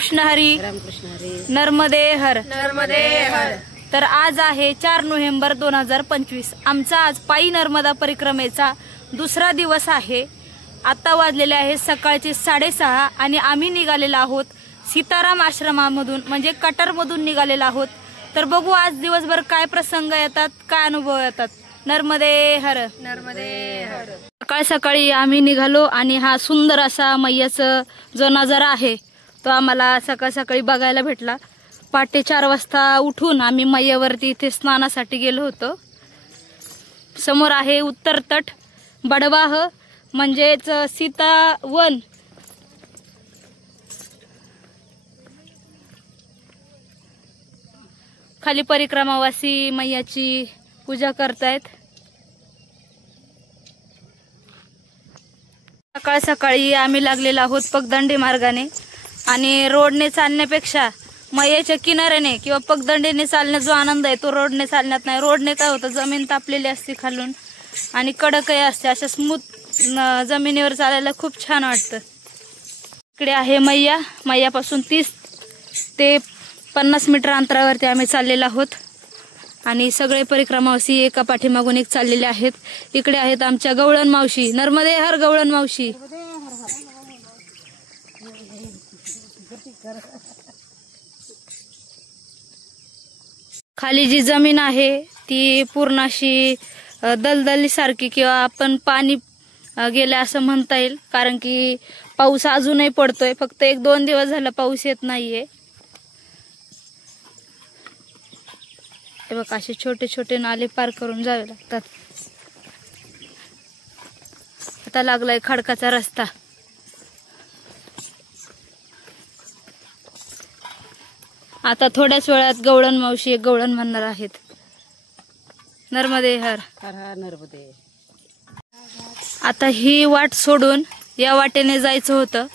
रामकृष्ण हरी नर्मदे हर नर्मदे हर। तर आज आहे 4 नोव्हेंबर 2025। आमचा आज पायी नर्मदा परिक्रमेचा दुसरा दिवस आहे। आता वाजलेले आहे सकाळचे 6:30 आणि आम्ही निघालेलो आहोत सीताराम आश्रमामधून, म्हणजे कटरमधून निघालेलो आहोत। तर बघू आज दिवसभर काय प्रसंग येतात, काय अनुभव येतात। नर्मदे हर नर्मदे हर। सकाळी सकाळी आम्ही निघालो आणि हा सुंदर असा मैयाचा जो नजारा आहे तो आम्हाला सकाळ सकाळी बघायला भेटला। पहाटे 4 वाजता उठून आम्ही मैयावरती इथे स्नानासाठी गेलो होतो। समोर आहे उत्तर तट बडवाह, म्हणजेच सीतावन। खाली परिक्रमावासी मैयाची पूजा करतायत। सकाळ सकाळी आम्ही लागलेलो आहोत पगदंडी मार्गाने आणि रोडने चालण्यापेक्षा मैयाच्या किनाऱ्याने किंवा पगदंडीने चालण्याचा जो आनंद आहे तो रोडने चालण्यात नाही। रोडने काय होतं, जमीन तापलेली असते खालून आणि कडकही असते, अशा स्मूथ जमिनीवर चालायला खूप छान वाटतं। इकडे आहे मैया, मैयापासून 30 ते 50 मीटर अंतरावरती आम्ही चाललेलो आहोत आणि सगळे परिक्रमावासी एका पाठीमागून एक चाललेले आहेत। इकडे आहेत आमच्या गवळण मावशी। नर्मदे हर गवळण मावशी। खाली जी जमीन आहे ती पूर्ण अशी दलदली सारखी किंवा आपण पाणी गेले असं म्हणता येईल, कारण की पाऊस अजूनही पडतोय, फक्त 1-2 दिवस झाला पाऊस येत नाहीये। हे बघ असे छोटे छोटे नाले पार करून जावे लागतात। आता लागलाय खडकाचा रस्ता। आता थोड्याच वेळात गवळण मावशी एक गवळण म्हणणार आहेत। नर्मदे हर नर्मदे। आता ही वाट सोडून या वाटेने जायचं होतं,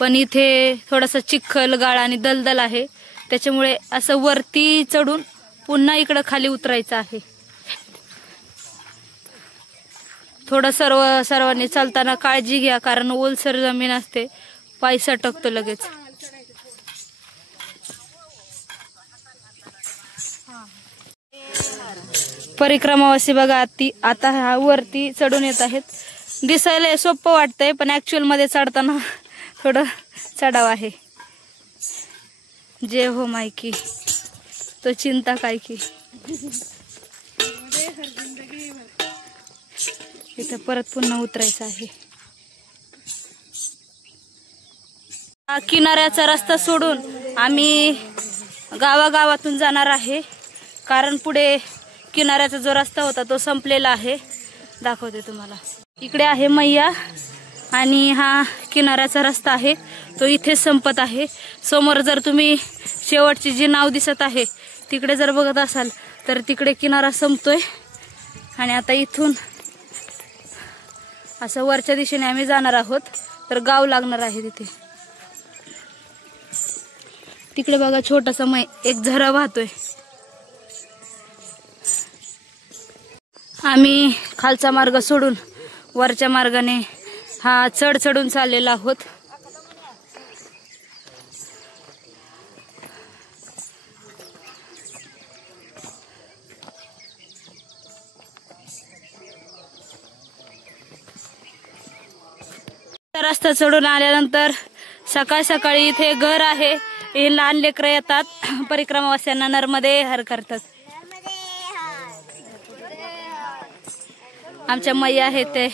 पण इथे थोडासा चिखल गाळ आणि दलदल आहे, त्याच्यामुळे असं वरती चढून पुन्हा इकडं खाली उतरायचं आहे। थोडं सर्वांनी चालताना काळजी घ्या, कारण ओलसर जमीन असते, पाय सटकतो लगेच। परिक्रमावासी बघा आता हा वरती चढून येत आहेत। दिसायला सोपं वाटतंय, पण ऍक्च्युअल मध्ये चढताना थोडं चढाव आहे। जय हो मायकी तो चिंता काय की। इथं परत पुन्हा उतरायचं आहे। किनाऱ्याचा रस्ता सोडून आम्ही गावागावातून जाणार आहे, कारण पुढे किनाऱ्याचा जो रस्ता होता तो संपलेला आहे। दाखवते तुम्हाला। इकडे आहे मैया आणि हा किनाऱ्याचा रस्ता आहे तो इथे संपत आहे। समोर जर तुम्ही शेवटची जी नाव दिसत आहे तिकडे जर बघत असाल तर तिकडे किनारा संपतोय आणि आता इथून असं वरच्या दिशेने आम्ही जाणार आहोत। तर गाव लागणार आहे तिथे। तिकडे बघा छोटासा एक झरा वाहतोय। आम्ही खालचा मार्ग सोडून वरच्या मार्गाने हा चढून चाललेलो आहोत। रस्ता चढून आल्यानंतर सकाळ सकाळी इथे घर आहे, हे लहान लेकरं येतात परिक्रमावास्यांना नर्मदे हर करतात। आमच्या मैया आहेत ते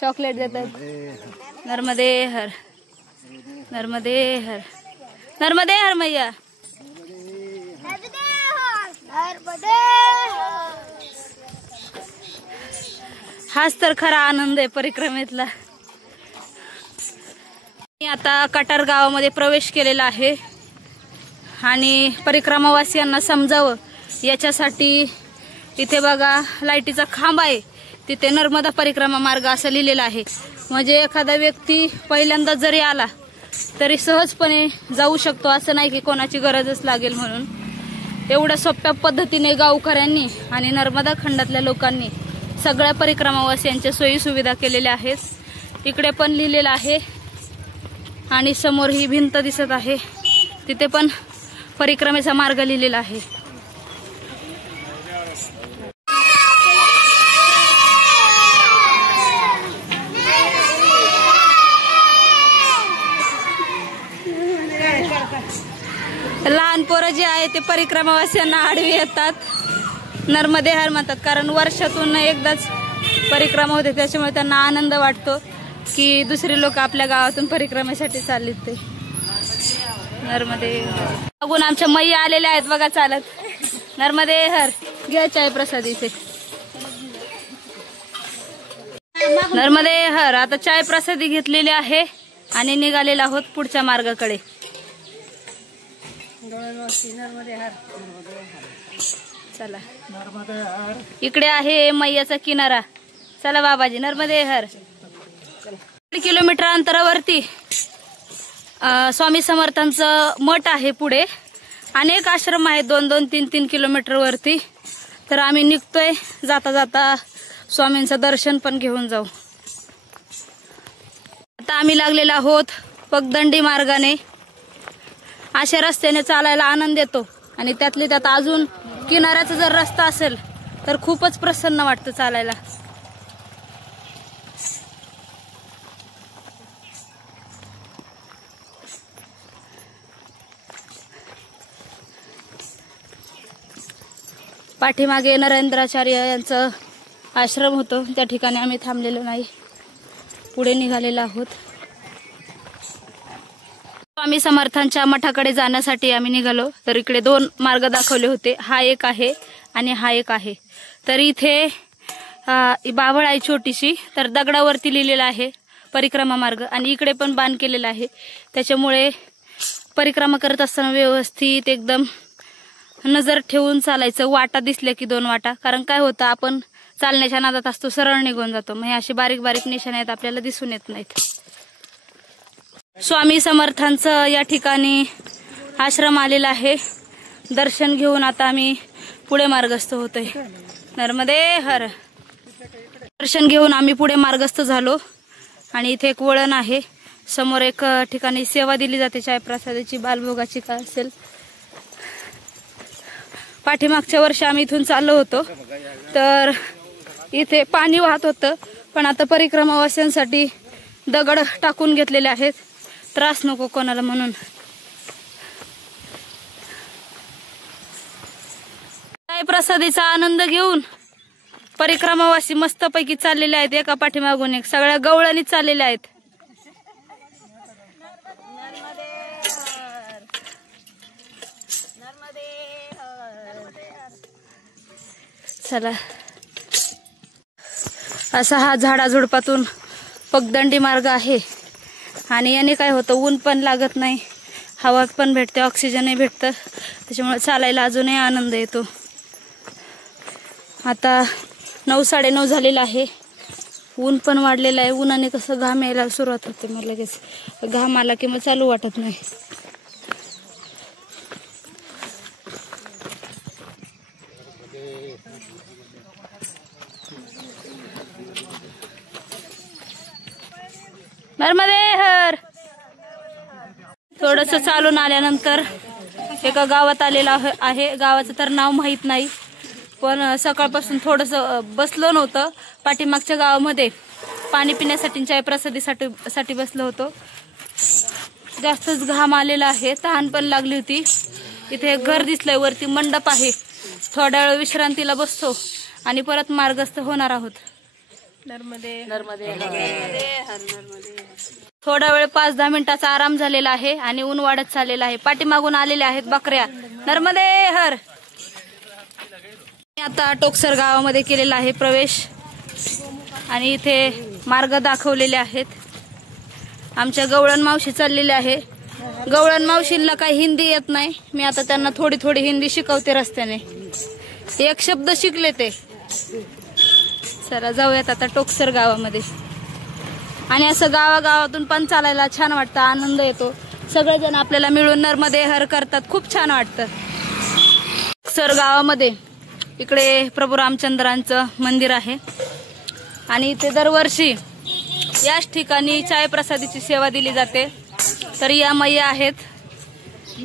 चॉकलेट देतात। नर्मदे हर नर्मदे हर नर्मदे हर मैया। हाच तर खरा आनंद आहे परिक्रमेतला। आता कटार गावामध्ये प्रवेश केलेला आहे आणि परिक्रमावासियांना समजावं याच्यासाठी इथे बघा लाईटीचा खांब आहे, तिथे नर्मदा परिक्रमा मार्ग असं लिहिलेलं आहे। म्हणजे एखादा व्यक्ती पहिल्यांदा जरी आला तरी सहजपणे जाऊ शकतो, असं नाही की कोणाची गरजच लागेल म्हणून। एवढ्या सोप्या पद्धतीने गावकऱ्यांनी आणि नर्मदा खंडातल्या लोकांनी सगळ्या परिक्रमावासियांच्या सोयी सुविधा केलेल्या आहेत। इकडे पण लिहिलेलं आहे आणि समोर ही भिंत दिसत आहे तिथे पण परिक्रमेचा मार्ग लिहिलेला आहे. लहान पोरं जे आहे ते परिक्रमावासियांना आडवी येतात, नर्मदे हर म्हणतात, कारण वर्षातून एकदाच परिक्रमा होते. त्याच्यामुळे त्यांना आनंद वाटतो की दुसरे लोक आपल्या गावातून परिक्रमेसाठी चाललेत. ते नर्मदे बघून आमच्या मैया आलेल्या आहेत बघा चालत. नर्मदे हर घ्या चाय प्रसाद इथे. नर्मदे हर. आता चाय प्रसादी घेतलेली आहे आणि निघालेला आहोत पुढच्या मार्गाकडे. चला इकडे आहे मैयाचा किनारा. चला बाबाजी नर्मदे हर. किलोमीटर अंतरावरती स्वामी समर्थांचं मठ आहे. पुढे अनेक आश्रम आहेत 2-2, 3-3 किलोमीटर वरती. तर आम्ही निघतोय. जाता जाता स्वामींचं दर्शन पण घेऊन जाऊ. आता आम्ही लागलेलो आहोत पगदंडी मार्गाने. अशा रस्त्याने चालायला आनंद येतो आणि त्यातले त्यात अजून किनाऱ्याचा जर रस्ता असेल तर खूपच प्रसन्न वाटतं चालायला. पाठीमागे नरेंद्राचार्य यांचं आश्रम होतं, त्या ठिकाणी आम्ही थांबलेलो नाही, पुढे निघालेलो आहोत. स्वामी समर्थांच्या मठाकडे जाण्यासाठी आम्ही निघालो. तर इकडे 2 मार्ग दाखवले होते, हा एक आहे आणि हा एक आहे. तर इथे बाभळ आहे छोटीशी, तर दगडावरती लिहिलेला आहे परिक्रमा मार्ग आणि इकडे पण बाण केलेला आहे. त्याच्यामुळे परिक्रमा करत असताना व्यवस्थित एकदम नजर ठेवून चालायचं. वाटा दिसल्या की 2 वाटा, कारण काय होतं आपण चालण्याच्या नादात असतो, सरळ निघून जातो. मग हे असे बारीक बारीक निशाणे आहेत आपल्याला दिसून येत नाहीत. स्वामी समर्थांचं या ठिकाणी आश्रम आलेला आहे. दर्शन घेऊन आता आम्ही पुढे मार्गस्थ होतोय. नर्मदे हर. दर्शन घेऊन आम्ही पुढे मार्गस्थ झालो आणि इथे एक वळण आहे. समोर एक ठिकाणी सेवा दिली जाते चाय प्रसादाची, बालभोगाची का असेल. पाठीमागच्या वर्षी आम्ही इथून चाललो होतो तर इथे पाणी वाहत होतं, पण आता परिक्रमावासियांसाठी दगड टाकून घेतलेले आहेत, त्रास नको कोणाला म्हणून. चाय प्रसादीचा आनंद घेऊन परिक्रमावासी मस्तपैकी चाललेले आहेत, एका पाठीमागून एक. सगळ्या गवळणी चाललेल्या आहेत. चला असा हा झाडाझुडपातून पगदंडी मार्ग आहे आणि याने काय होतं, ऊन पण लागत नाही, हवा पण भेटते, ऑक्सिजनही भेटतं. त्याच्यामुळे चालायला अजूनही आनंद येतो. आता 9-9:30 झालेला आहे. ऊन पण वाढलेलं आहे. उन्हाने कसं घाम यायला सुरुवात होते, मग लगेच घाम आला की मग चालू वाटत नाही. नर्मदे हर. थोडस चालून आल्यानंतर एका गावात आलेला आहे. गावाचं तर नाव माहित नाही, पण सकाळपासून थोडस बसलो नव्हतं. पाठीमागच्या गावामध्ये पाणी पिण्यासाठी चाय प्रसादीसाठी बसलो होतो. जास्तच घाम आलेला आहे, तहान पण लागली होती. इथे एक घर दिसलंय, वरती मंडप आहे. थोड्या वेळ विश्रांतीला बसतो आणि परत मार्गस्थ होणार आहोत. नर्मदे नर्मदे नर्मदे. थोडा वेळ 5-10 मिनिटाचा आराम झालेला आहे आणि ऊन वाढत चाललेला आहे. पाठीमागून आलेल्या आहेत बकऱ्या. नर्मदे हर. आता टोकसर गावामध्ये केलेला आहे प्रवेश आणि इथे मार्ग दाखवलेले आहेत. आमच्या गवळण मावशी चाललेले आहे. गवळण मावशींना काही हिंदी येत नाही, मी आता त्यांना थोडी थोडी हिंदी शिकवते रस्त्याने. एक शब्द शिकले ते. चला जाऊयात आता टोकसर गावामध्ये. आणि असं गावागावातून पण चालायला छान वाटतं, आनंद येतो. सगळेजण आपल्याला मिळून नर्मदे हर करतात, खूप छान वाटतं. टोकसर गावामध्ये इकडे प्रभू रामचंद्रांचं मंदिर आहे आणि इथे दरवर्षी याच ठिकाणी चाय प्रसादीची सेवा दिली जाते. तर या मैया आहेत,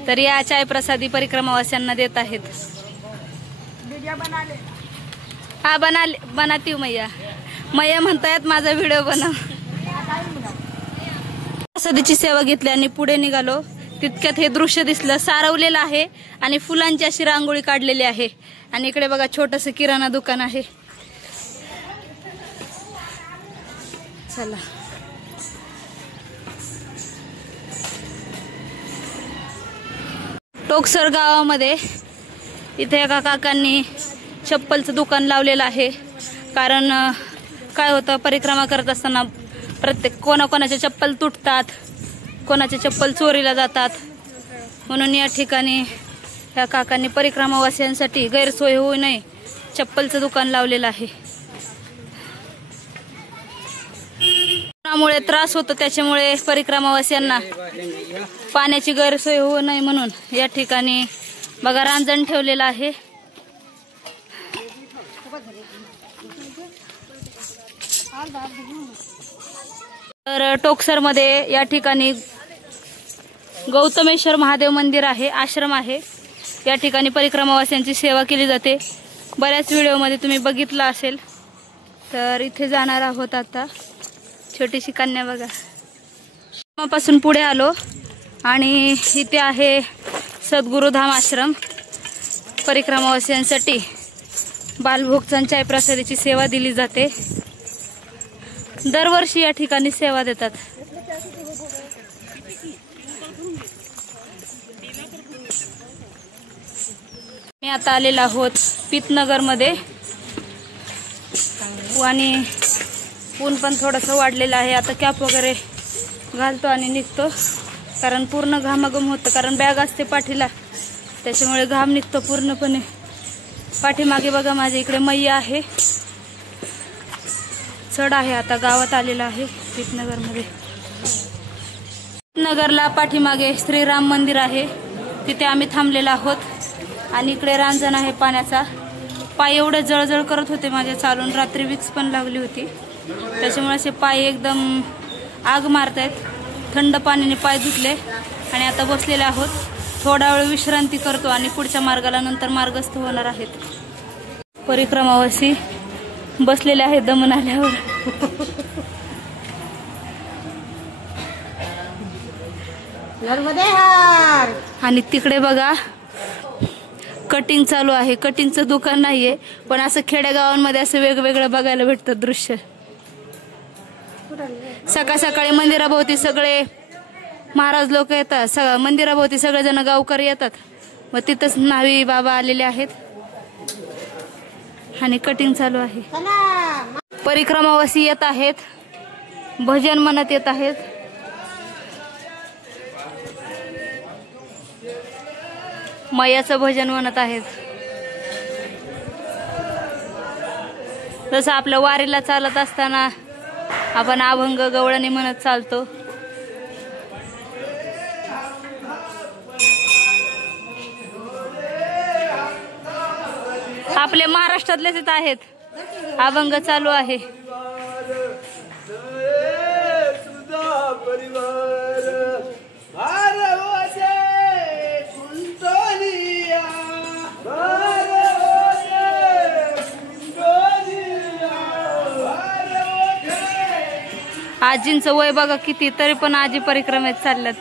तर या चाय प्रसादी परिक्रमावासियांना देत आहेत. हा बनाती मैया मैया म्हणतायत माझा व्हिडिओ बनव. प्रसादीची सेवा घेतली आणि पुढे निघालो. तितक्यात हे दृश्य दिसलं. सारवलेलं आहे आणि फुलांची अशी रांगोळी काढलेली आहे. आणि इकडे बघा छोटस किराणा दुकान आहे. चला टोकसर गावामध्ये इथे एका काकांनी चप्पलचं दुकान लावलेलं आहे. कारण काय होतं, परिक्रमा करत असताना प्रत्येक कोणाकोणाचे चप्पल तुटतात, कोणाचे चप्पल चोरीला जातात. म्हणून या ठिकाणी या काकांनी परिक्रमावासियांसाठी गैरसोय होऊ नये चप्पलचं दुकान लावलेलं आहे. त्यामुळे त्रास होतो, त्याच्यामुळे परिक्रमावासियांना पाण्याची गैरसोय होऊ नये म्हणून या ठिकाणी बघा रांजण ठेवलेलं आहे. तर टोकसर मध्ये या ठिकाणी गौतमेश्वर महादेव मंदिर आहे, आश्रम आहे. या ठिकाणी परिक्रमावासियांची सेवा केली जाते. बऱ्याच व्हिडिओमध्ये तुम्ही बघितलं असेल. तर इथे जाणार आहोत आता. छोटीशी कन्या बघा. पासून पुढे आलो आणि इथे आहे सद्गुरुधाम आश्रम. परिक्रमावासियांसाठी बालभोग चाय प्रसादीची सेवा दिली जाते. दरवर्षी या ठिकाणी सेवा देतात. मी आता आलेलो आहोत पीतनगर मध्ये आणि ऊन पण थोडंसं वाढलेलं आहे. आता कॅप वगैरे घालतो आणि निघतो, कारण पूर्ण घामाघूम होतं. कारण बॅग असते पाठीला, त्याच्यामुळे घाम निघतो पूर्णपणे. पाठीमागे बघा माझ्या इकडे मैया आहे. चढ आहे. आता गावात आलेला आहे पीतनगर मध्ये. पीतनगरला पाठीमागे श्रीराम मंदिर आहे, तिथे आम्ही थांबलेलो आहोत. आणि इकडे रांजण आहे पाण्याचा. पाय एवढे जळजळ करत होते माझे चालून. रात्री विक्स पण लागली होती, त्याच्यामुळे असे पाय एकदम आग मारतायत. थंड पाण्याने पाय धुतले आणि आता बसलेले आहोत. थोडा वेळ विश्रांती करतो आणि पुढच्या मार्गाला नंतर मार्गस्थ होणार आहेत. परिक्रमावासी बसलेले आहेत दमून आल्यावर. आणि तिकडे बघा कटिंग चालू आहे. कटिंगचं दुकान नाहीये, पण असं खेडेगावांमध्ये असं वेगवेगळं बघायला भेटतं दृश्य. सकाळ सकाळी मंदिराभोवती सगळे महाराज लोक येतात. मंदिराभोवती सगळेजण गावकरी येतात. मग तिथंच न्हावी बाबा आलेले आहेत आणि कटिंग चालू आहे. परिक्रमावासी येत आहेत, भजन म्हणत येत आहेत. मैयाचं भजन म्हणत आहेत. जसं आपल्या वारीला चालत असताना आपण अभंग गवळणी म्हणत चालतो. आपले महाराष्ट्रातलेच इथं आहेत. अभंग चालू आहे. आजींचं वय बघा किती, तरी पण आजी परिक्रमेत चालल्यात.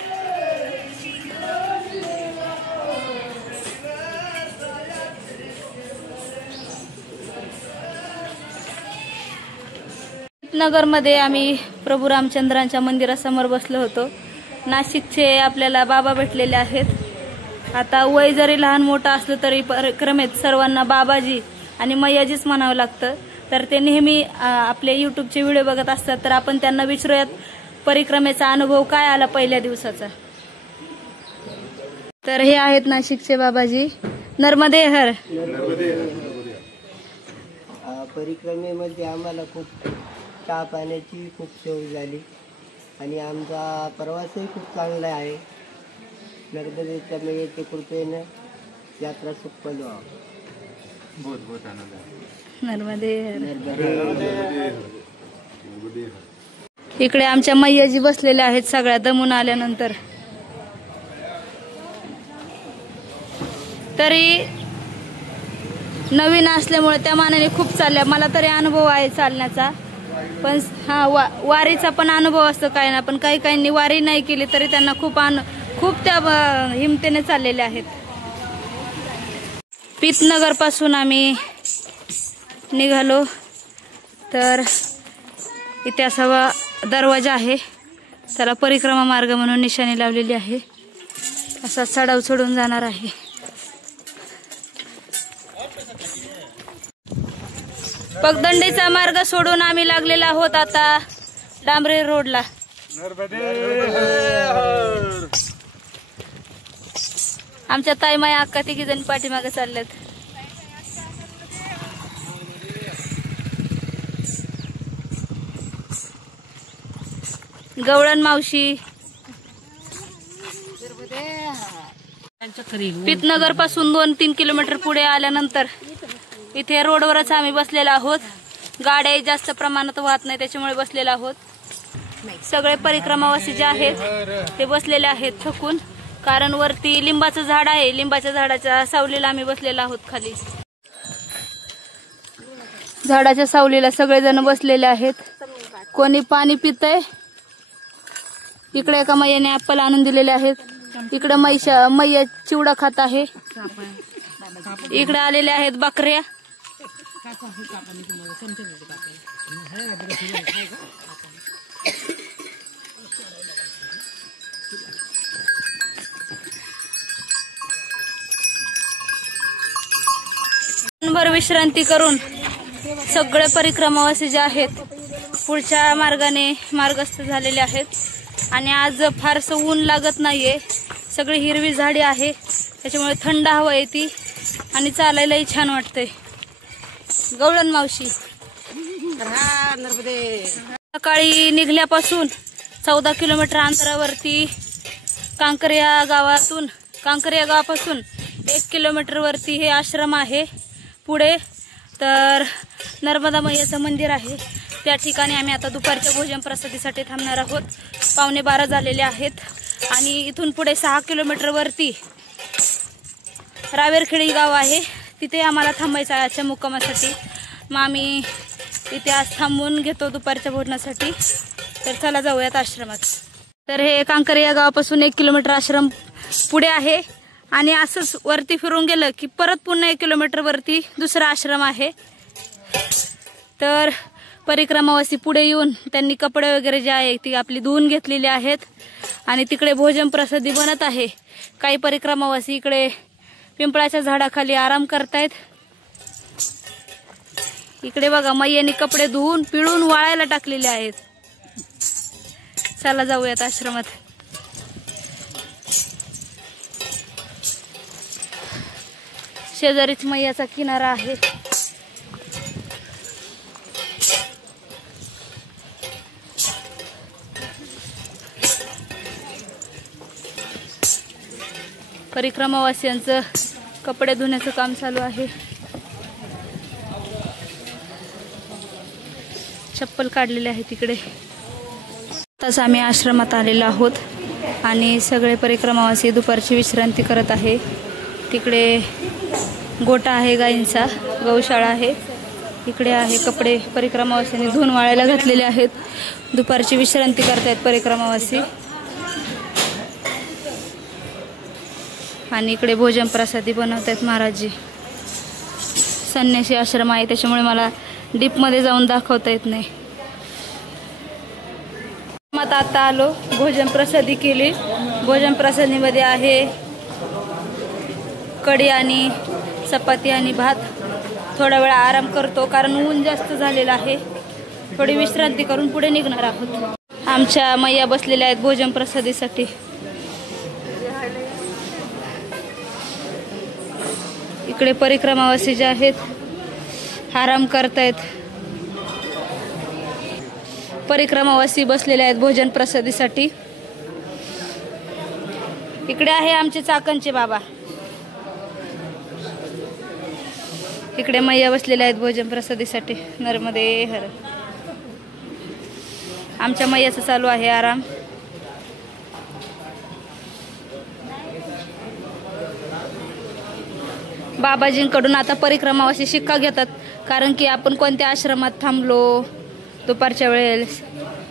नगर मध्ये आम्ही प्रभू रामचंद्रांच्या मंदिरासमोर बसलो होतो. नाशिकचे आपल्याला बाबा भेटलेले आहेत. आता वय जरी लहान मोठं असलं तरी परिक्रमेत सर्वांना बाबाजी आणि मैयाजीच म्हणावं लागतं. तर ते नेहमी आपले युट्यूबचे व्हिडिओ बघत असतात. तर आपण त्यांना विचारूयात परिक्रमेचा अनुभव काय आला पहिल्या दिवसाचा. तर हे आहेत नाशिकचे बाबाजी. नर्मदे हर. परिक्रमेमध्ये आम्हाला खूप चहा पाण्याची खूप सोय झाली आणि आमचा प्रवासही खूप चांगला आहे. नर्मदेच्या मेळेच्या कृपेनं यात्रा सुखपण व्हावं. बहुत बहुत आनंद आहे. नर्मदे इकडे आमच्या मैयाजी बसलेल्या आहेत सगळ्या दमून आल्यानंतर. तरी नवीन असल्यामुळे त्या मानाने खूप चालल्या. मला तरी अनुभव आहे चालण्याचा, पण वारीचा पण अनुभव असतो काय ना. पण काही काहींनी वारी नाही केली तरी त्यांना खूप त्या हिमतीने चाललेल्या आहेत. पीतनगर पासून आम्ही निघालो तर इथे असा दरवाजा आहे, त्याला परिक्रमा मार्ग म्हणून निशाणी लावलेली आहे. असा चढाव चढून जाणार आहे. पगदंडीचा मार्ग सोडून आम्ही लागलेला आहोत आता डांबरे रोडला. आमच्या ताईमाई अक्का तिघी जण पाठीमागे चाललेत. गवळण मावशी पीतनगर पासून 2-3 किलोमीटर पुढे आल्यानंतर इथे रोडवरच आम्ही बसलेलो आहोत. गाड्या जास्त प्रमाणात वाहत नाही त्याच्यामुळे बसलेलो आहोत. सगळे परिक्रमावासी जे आहेत ते बसलेले आहेत थकून, कारण वरती लिंबाचं झाड आहे. लिंबाच्या झाडाच्या सावलीला आम्ही बसलेलो आहोत. खाली झाडाच्या सावलीला सगळेजण बसलेले आहेत. कोणी पाणी पितय, इकडे एका मैयाने ऍपल आणून दिलेले आहेत. इकडे मैया चिवडा खात आहे. इकडे आलेल्या आहेत बकऱ्या. भर विश्रांती करून सगळे परिक्रमावासी जे आहेत पुढच्या मार्गाने मार्गस्थ झालेले आहेत. आणि आज फारसं ऊन लागत नाहीये, सगळी हिरवी झाडी आहे त्याच्यामुळे थंड हवा येते आणि चालायलाही छान वाटतंय. गवळण मावशी सकाळी निघल्यापासून 14 किलोमीटर अंतरावरती कांकरिया गावापासून 1 किलोमीटर वरती हे आश्रम आहे. पुढे तर नर्मदा मैयाचं मंदिर आहे. त्या ठिकाणी आम्ही आता दुपारच्या भोजन प्रसादीसाठी थांबणार आहोत. 11:15 झालेले आहेत. आणि इथून पुढे 6 किलोमीटर वरती रावेरखेडी गाव आहे, तिथे आम्हाला थांबायचं आहे आजच्या मुक्कामासाठी. मग आम्ही इथे आज थांबून घेतो दुपारच्या भोजनासाठी. तर चला जाऊयात आश्रमात. तर हे कांकरिया गावापासून 1 किलोमीटर आश्रम पुढे आहे. आणि असंच वरती फिरून गेलं की परत पुन्हा 1 किलोमीटर वरती दुसरा आश्रम आहे. तर परिक्रमावासी पुढे येऊन त्यांनी कपडे वगैरे जे आहे ती आपली धुवून घेतलेली आहेत आणि तिकडे भोजन प्रसादी बनत आहे. काही परिक्रमावासी इकडे पिंपळाच्या झाडाखाली आराम करतायत. इकडे बघा मैयाने कपडे धुवून पिळून वाळायला टाकलेले आहेत. चला जाऊयात आश्रमात. शेजारीच मैयाचा किनारा आहे. परिक्रमावासियांचं कपडे धुण्याचं काम चालू आहे. चप्पल काढलेले आहे तिकडे. आताच आम्ही आश्रमात आलेलो आहोत आणि सगळे परिक्रमावासी दुपारची विश्रांती करत आहे. तिकडे गोठा आहे गायींचा, गौशाळा आहे. इकडे आहे कपडे परिक्रमावासींनी धुवून वाळायला घातलेले आहेत. दुपारची विश्रांती करतायत परिक्रमावासी. आणि इकडे भोजन प्रसादी बनवतायत महाराजजी. संन्यासी आश्रम आहे त्याच्यामुळे मला डीपमध्ये जाऊन दाखवता येत नाही. मग आता आलो, भोजन प्रसादी केली. भोजन प्रसादीमध्ये आहे कढी आणि चपाती आणि भात. थोडा वेळ आराम करतो कारण ऊन जास्त झालेलं आहे. थोडी विश्रांती करून पुढे निघणार आहोत. आमच्या मैया बसलेल्या आहेत भोजन प्रसादीसाठी. इकडे परिक्रमावासी जे आहेत आराम करतायत. परिक्रमावासी बसलेले आहेत भोजन प्रसादीसाठी. इकडे आहे आमचे चाकणचे बाबा. इकडे मैया बसलेल्या आहेत भोजन प्रसादीसाठी. नर्मदे हर. आमच्या मैयाचं चालू आहे आराम. बाबाजींकडून आता परिक्रमावासी शिक्का घेतात, कारण की आपण कोणत्या आश्रमात थांबलो दुपारच्या वेळेस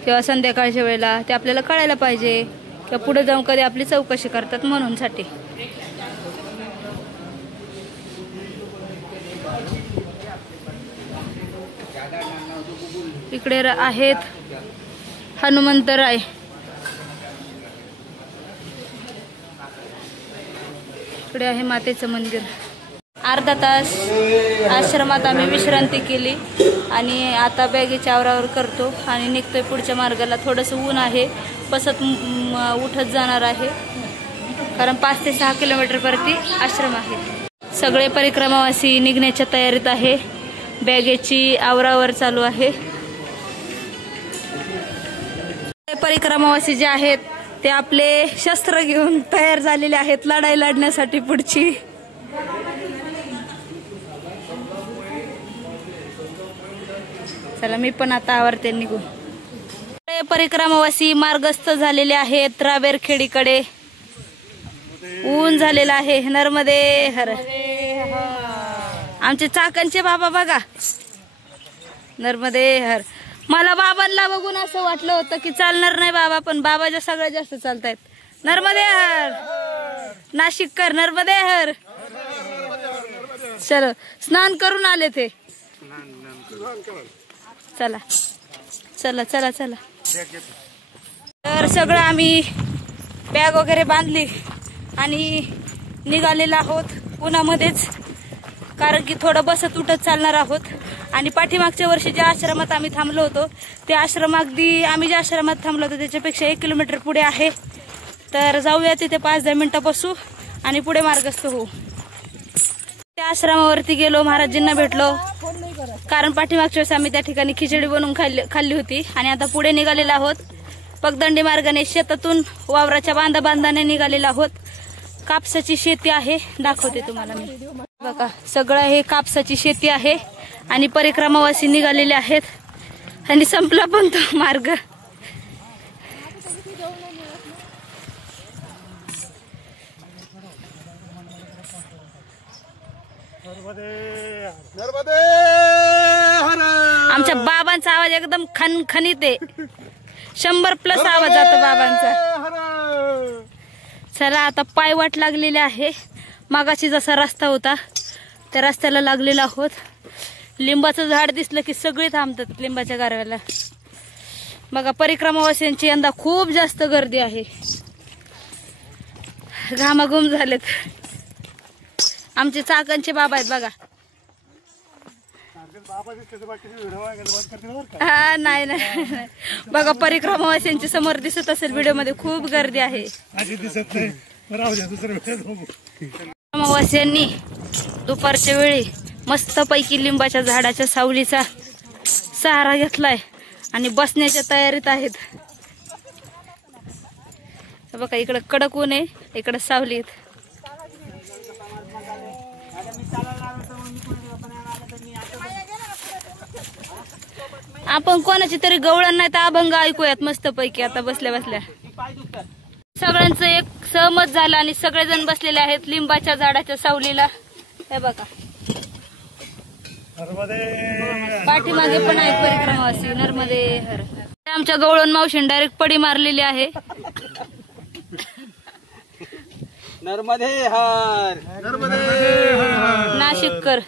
किंवा संध्याकाळच्या वेळेला ते आपल्याला कळायला पाहिजे, किंवा पुढे जाऊन कधी आपली चौकशी करतात म्हणून साठी. इकडे आहेत हनुमंतराय. इकडे आहे मातेचं मंदिर. अर्धा तास आश्रमात आम्ही विश्रांती केली आणि आता बॅगेच्या आवरावर करतो आणि निघतोय पुढच्या मार्गाला. थोडंसं ऊन आहे, बसत उठत जाणार आहे, कारण 5 ते 6 किलोमीटरवरती आश्रम आहे. सगळे परिक्रमावासी निघण्याच्या तयारीत आहे. बॅगेची आवरावर चालू आहे. परिक्रमावासी जे आहेत ते आपले शस्त्र घेऊन तयार झालेले आहेत लढाई लढण्यासाठी पुढची. चला मी पण आता आवरते निघून. परिक्रमावासी मार्गस्थ झालेले आहेत रावेरखेडीकडे. ऊन झालेला आहे. नर्मदे हर. आमचे चाकणचे बाबा बघा. नर्मदे हर. मला बाबांना बघून असं वाटलं होतं की चालणार नाही बाबा, पण बाबाच्या सगळ्यात जास्त चालतायत. नर्मदे हर. नाशिककर नर्मदे हर. चलो स्नान करून आले ते. चला चला चला चला. तर सगळं आम्ही बॅग वगैरे बांधली आणि निघालेलो आहोत उन्हामध्येच, कारण की थोडं बसत उठत चालणार आहोत. आणि पाठीमागच्या वर्षी ज्या आश्रमात आम्ही थांबलो होतो ते आश्रम अगदी आम्ही ज्या आश्रमात थांबलो होतो त्याच्यापेक्षा 1 किलोमीटर पुढे आहे. तर जाऊया तिथे 5-10 मिनिटं बसू आणि पुढे मार्गस्थ होऊ. त्या आश्रमावरती गेलो, महाराजींना भेटलो, कारण पाठीमागच्या वेळेस आम्ही त्या ठिकाणी खिचडी बनवून खाल्ली होती. आणि आता पुढे निघालेलो आहोत पगदंडी मार्गाने. शेतातून वावराच्या बांधाने निघालेलो आहोत. कापसाची शेती आहे, दाखवते तुम्हाला मी. बघा सगळं हे कापसाची शेती आहे आणि परिक्रमावासी निघालेले आहेत आणि संपला पण तो मार्ग. आमच्या बाबांचा आवाज एकदम खणखणीत आहे. 100+ आवाज जातो बाबांचा. चला आता पाय वाट लागलेले आहे. मागाशी जसा रस्ता होता त्या रस्त्याला लागलेला आहोत. लिंबाचं झाड दिसलं की सगळे थांबतात लिंबाच्या गारव्याला. बघा परिक्रमावासींची यंदा खूप जास्त गर्दी आहे. घामाघूम झालेत. आमचे चाकणचे बाबा आहेत बघा. हा नाही नाही बघा परिक्रमावासींच्या समोर दिसत असेल व्हिडिओ मध्ये खूप गर्दी आहे. परिक्रमावासींनी दुपारच्या वेळी मस्तपैकी लिंबाच्या झाडाच्या सावलीचा सहारा घेतलाय आणि बसण्याच्या तयारीत आहेत. बघा इकडे कडक ऊन आहे, इकडे सावली आहेत. आपण कोणाची तरी गवळण नाही तर अभंग ऐकूयात मस्तपैकी आता बसल्या बसल्या. सगळ्यांचं एक सहमत झालं आणि सगळेजण बसलेले आहेत लिंबाच्या झाडाच्या सावलीला. हे बघा पाठीमागे पण आहे परिक्रमावासी. नर्मदे हर. आमच्या गवळण मावशीने डायरेक्ट पडी मारलेली आहे. नर्मदे हर. नाशिककर.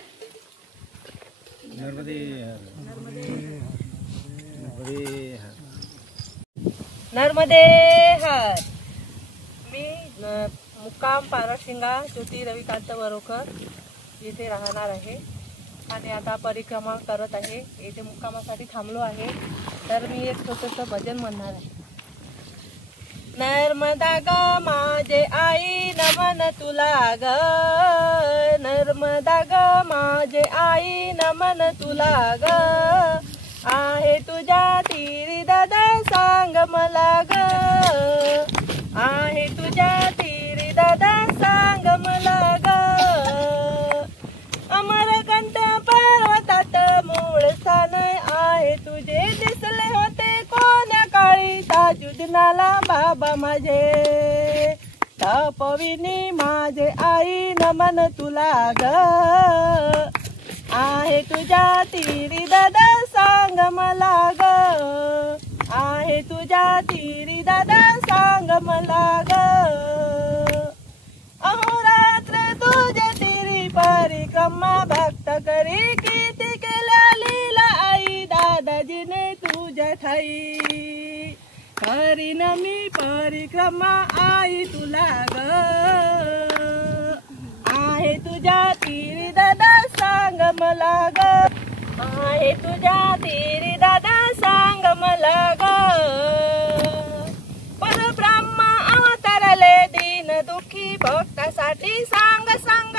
नर्मदे हर. मी मुक्काम पारशिंगा ज्योती रविकांत बरोकर येथे राहणार आहे आणि आता परिक्रमा करत आहे. येथे मुक्कामासाठी थांबलो आहे. तर मी एक छोटंसं भजन म्हणणार आहे. नर्मदा ग माझे आई नमन तुला ग. नर्मदा ग माझे आई नमन तुला ग. आहे तुझ्या तीरी दादा सांग मला ग. आहे तुझ्या तीरी दादा सांग मला ग. अमरकंठ पर्वतात मूळ स्थान आहे तुझे. दिसले होते कोण्या काळी ताजुद्दीनाला बाबा माझे. तपविनी माझे आई नमन तुला ग आहे तुझ्या तिरी दादा सांग मला ग आहे तुझ्या तिरी दादा सांग मला ग अहोरात्र तुझे तिरी परिक्रमा भक्त करी किती केल्या लीला आई दादाजीने तुझ्या ठाई करीन मी परिक्रमा आई तुला ग आहे तुझ्या तिरी दादा सांग मला ग आहे तुझ्या तिरी दादा सांग मला ग परब्रह्म अवतरले दीन दुखी भक्तासाठी सांग सांग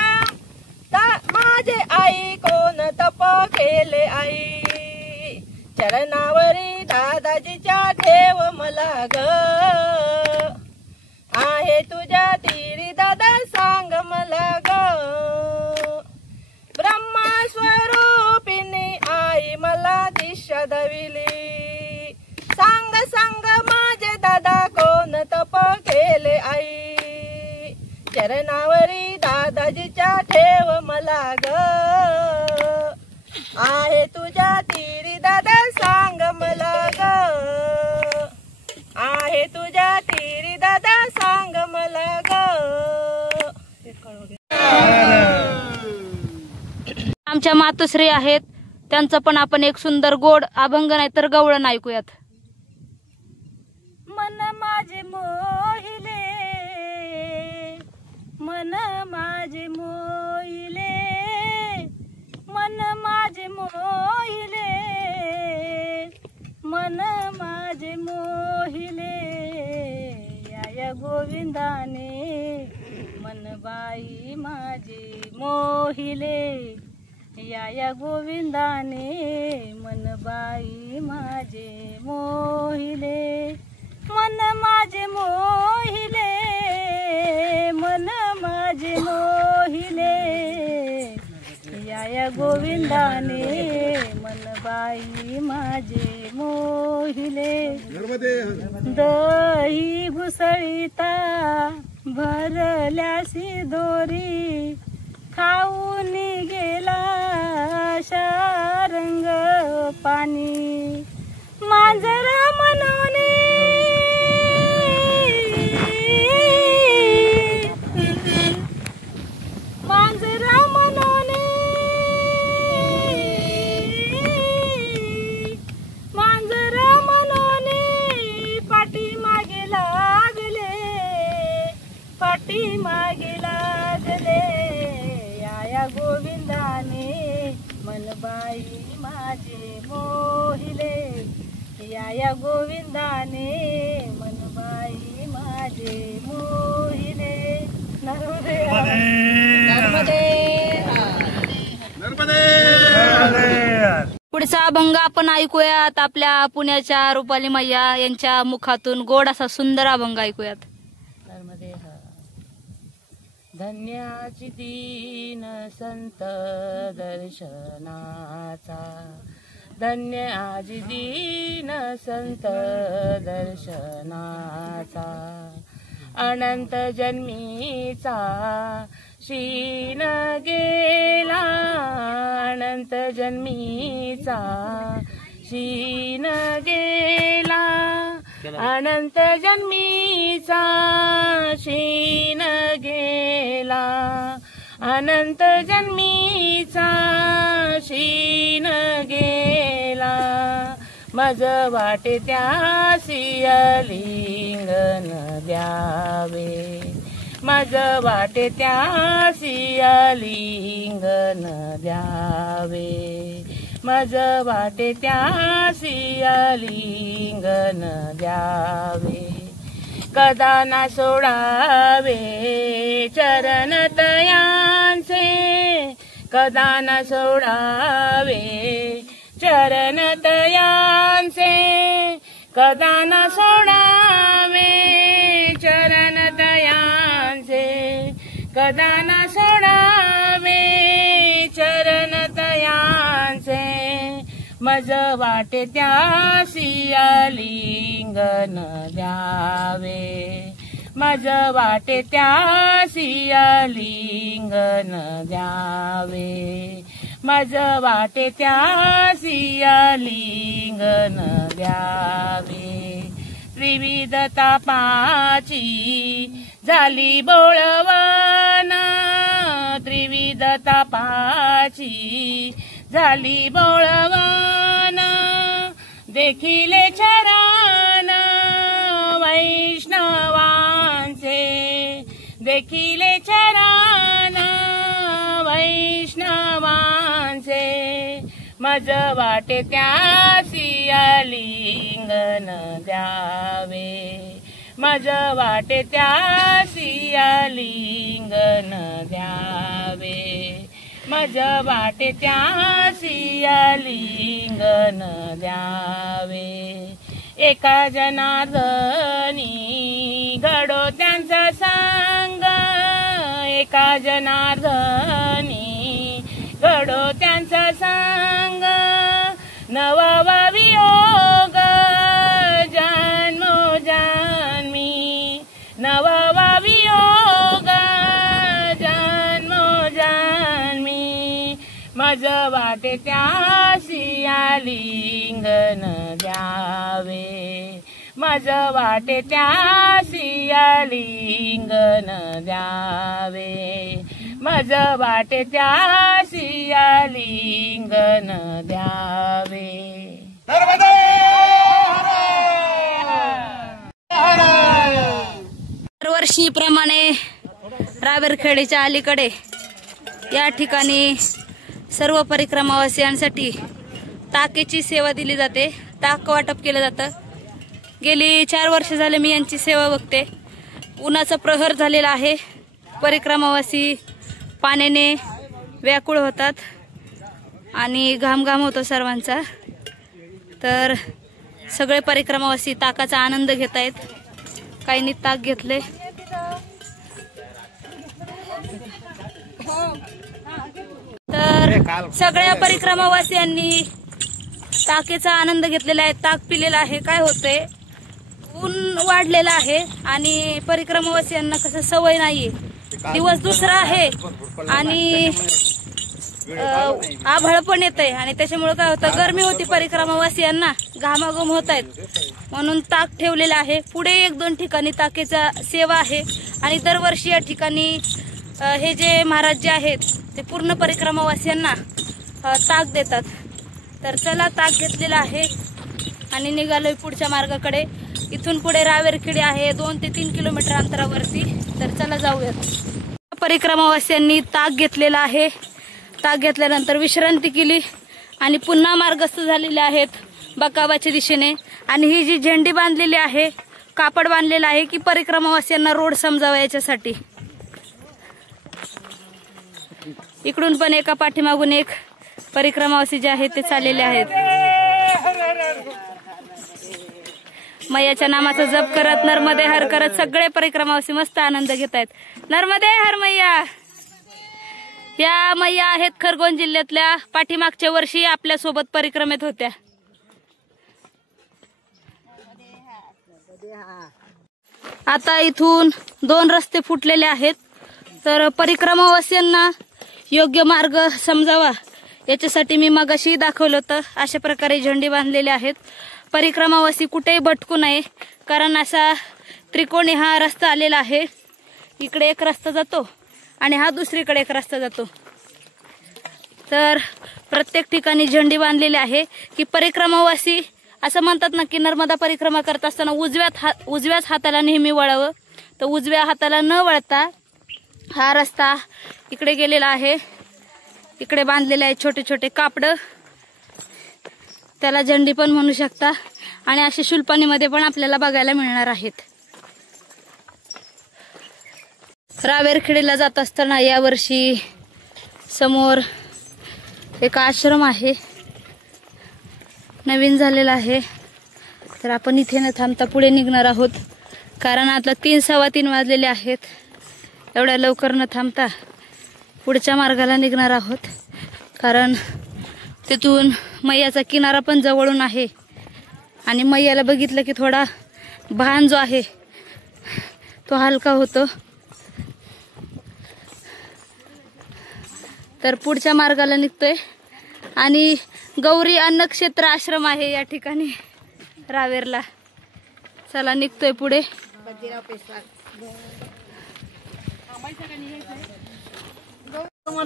माझे आई कोण तप केले आई चरणावरी दादाजीच्या ठेव मला ग आहे तुझ्या तिरी दादा सांग मला ग ब्रह्मा स्वरूपिणी आई मला दिशा दविली सांग सांग माझे दादा कोण तप केले आई चरणावरी दादाजीच्या ठेव मला ग आहे तुझ्या तिरी दादा सांग मला ग आहे तुझ्या तिरी दादा सांग मला ग आमच्या मातोश्री आहेत, त्यांचं पण आपण एक सुंदर गोड अभंग नाही तर गवळण ऐकूयात. मन माझे मोहिले मन माझे मोहिले मन माझे मोहिले मन माझे मोहिले या गोविंदाने मन बाई माझे मोहिले या गोविंदाने मन बाई माझे मोहिले मन माझे मोहिले मन माझे मोहिले या गोविंदाने मन बाई माझे मोहिले दही घुसळीता भरल्यासी दोरी खाऊन गेला शारंग पाणी मांजरा मनोने मांजरा मनोने मांजरा मनोने पाठी मागे लागले पाठी मागे लागले या गोविंदाने मन बाई माझे मोहिले या गोविंदाने मन बाई माझे मोहिले नर्मदे नर्मदे पुढचा अभंग आपण ऐकूयात. आपल्या पुण्याच्या रुपाली मैया यांच्या मुखातून गोड असा सुंदर अभंग ऐकूयात. धन्याची दीन संत दर्शनाचा धन्य आजी दीन संत दर्शनाचा अनंत जन्मीचा शीन गेला अनंत जन्मीचा शीन गेला अनंत जन्मीचा शीन गेला अनंत जन्मीचा शीन गेला मज वाटे त्यासी लिंगन द्यावे मज वाटे त्यासी लिंगन द्यावे मज वाटे त्यासी लिंगन द्यावे कदा ना सोडावे चरण तयांचे कदा ना सोडावे चरण तयांचे कदा ना सोडावे चरण तयांचे कदा ना सोडावे चरण तयांचे मज वाटे त्यासी लिंगन द्यावे मज वाटे त्यासी आलिंगन द्यावे, मज वाटे त्यासी आलिंगन द्यावे. त्रिविध तापाची झाली बोळवण, त्रिविध तापाची झाली बोळवण. देखिले चरण वैष्णवांचे, देखिले चरण वैष्णवांचे. मज वाटे त्यासी आलिंगन द्यावे, मज वाटे त्यासी आलिंगन द्यावे, मज वाटे त्यासी आलिंगन द्यावे. एका जनार्दनी घडो त्यांचा सांग, एका जनार्दनी घडो त्यांचा सांग. नववा वियोग जन्मोजन्मी, नववा वियोग जन्मोजन्मी. मज वाटे त्यासी आलिंगन द्यावे, मज वाटे त्यासी आलिंगन द्यावे, मज वाटे त्यासी आलिंगन द्यावे. दरवर्षीप्रमाणे रावेरखेडीच्या अलीकडे या ठिकाणी सर्व परिक्रमावासियांसाठी ताकेची सेवा दिली जाते, ताक वाटप केलं जातं. गेली 4 वर्ष झाले मी यांची सेवा बघते. उन्हाचा प्रहर झालेला आहे, परिक्रमावासी पाण्याने व्याकुळ होतात आणि घाम होतो सर्वांचा. तर सगळे परिक्रमावासी ताकाचा आनंद घेत आहेत. काहींनी ताक घेतले. तर सगळ्या परिक्रमावासियांनी ताकेचा आनंद घेतलेला आहे, ताक पिलेला आहे. काय होतंय, ऊन वाढलेलं आहे आणि परिक्रमावासियांना कसं सवय नाहीये. दिवस दुसरा आहे आणि आभाळ पण येत आहे आणि त्याच्यामुळे काय होतं, गरमी होती परिक्रमावासियांना, घामाघूम होत आहेत. म्हणून ताक ठेवलेलं आहे. पुढे 1-2 ठिकाणी ताकेचा सेवा आहे आणि दरवर्षी या ठिकाणी हे जे महाराज जे आहेत ते पूर्ण परिक्रमावासियांना ताक देतात. तर चला, ताक घेतलेला आहे आणि निघालोय पुढच्या मार्गाकडे. इथून पुढे रावेरखेडी आहे 2 ते 3 किलोमीटर अंतरावरती. तर चला जाऊयात. परिक्रमावासियांनी ताक घेतलेला आहे. ताक घेतल्यानंतर विश्रांती केली आणि पुन्हा मार्गस्थ झालेले आहेत बकाबाच्या दिशेने. आणि ही जी झेंडी बांधलेली आहे, कापड बांधलेलं आहे की परिक्रमावासियांना रोड समजावा याच्यासाठी. इकडून पण एका पाठीमागून एक परिक्रमावासी जे आहेत ते चाललेले आहेत. मैयाच्या नामाचा जप करत, नर्मदे हर करत सगळे परिक्रमावासी मस्त आनंद घेत आहेत. नर्मदे हर मैया. या मैया आहेत खरगोन जिल्ह्यातल्या. पाठीमागच्या वर्षी आपल्या सोबत परिक्रमेत होत्या. आता इथून 2 रस्ते फुटलेले आहेत. तर परिक्रमावासियांना योग्य मार्ग समजावा याच्यासाठी मी मगाशी दाखवलं होतं. अशा प्रकारे झेंडे बांधलेले आहेत. परिक्रमावासी कुठेही भटकू नये, कारण असा त्रिकोणी हा रस्ता आलेला आहे. इकडे एक रस्ता जातो आणि हा दुसरीकडे एक रस्ता जातो. तर प्रत्येक ठिकाणी झेंडे बांधलेले आहे की परिक्रमावासी असं म्हणतात ना की नर्मदा परिक्रमा करत असताना उजव्याच हाताला नेहमी वळावं. तर उजव्या हाताला न वळता हा रस्ता इकडे गेलेला आहे. इकडे बांधलेले आहेत छोटे छोटे कापड, त्याला झेंडी पण म्हणू शकता. आणि असे शुलपाणीमध्ये पण आपल्याला बघायला मिळणार आहेत. रावेरखेडीला जात असताना यावर्षी समोर एक आश्रम आहे, नवीन झालेला आहे. तर आपण इथे न थांबता पुढे निघणार आहोत, कारण आता 3-3:15 वाजलेले आहेत. एवढ्या लवकर न थांबता पुढच्या मार्गाला निघणार आहोत, कारण तिथून मैयाचा किनारा पण जवळून आहे. आणि मैयाला बघितलं की थोडा भान जो आहे तो हलका होतो. तर पुढच्या मार्गाला निघतोय आणि गौरी अन्नक्षेत्र आश्रम आहे या ठिकाणी रावेरला. चला निघतोय पुढे.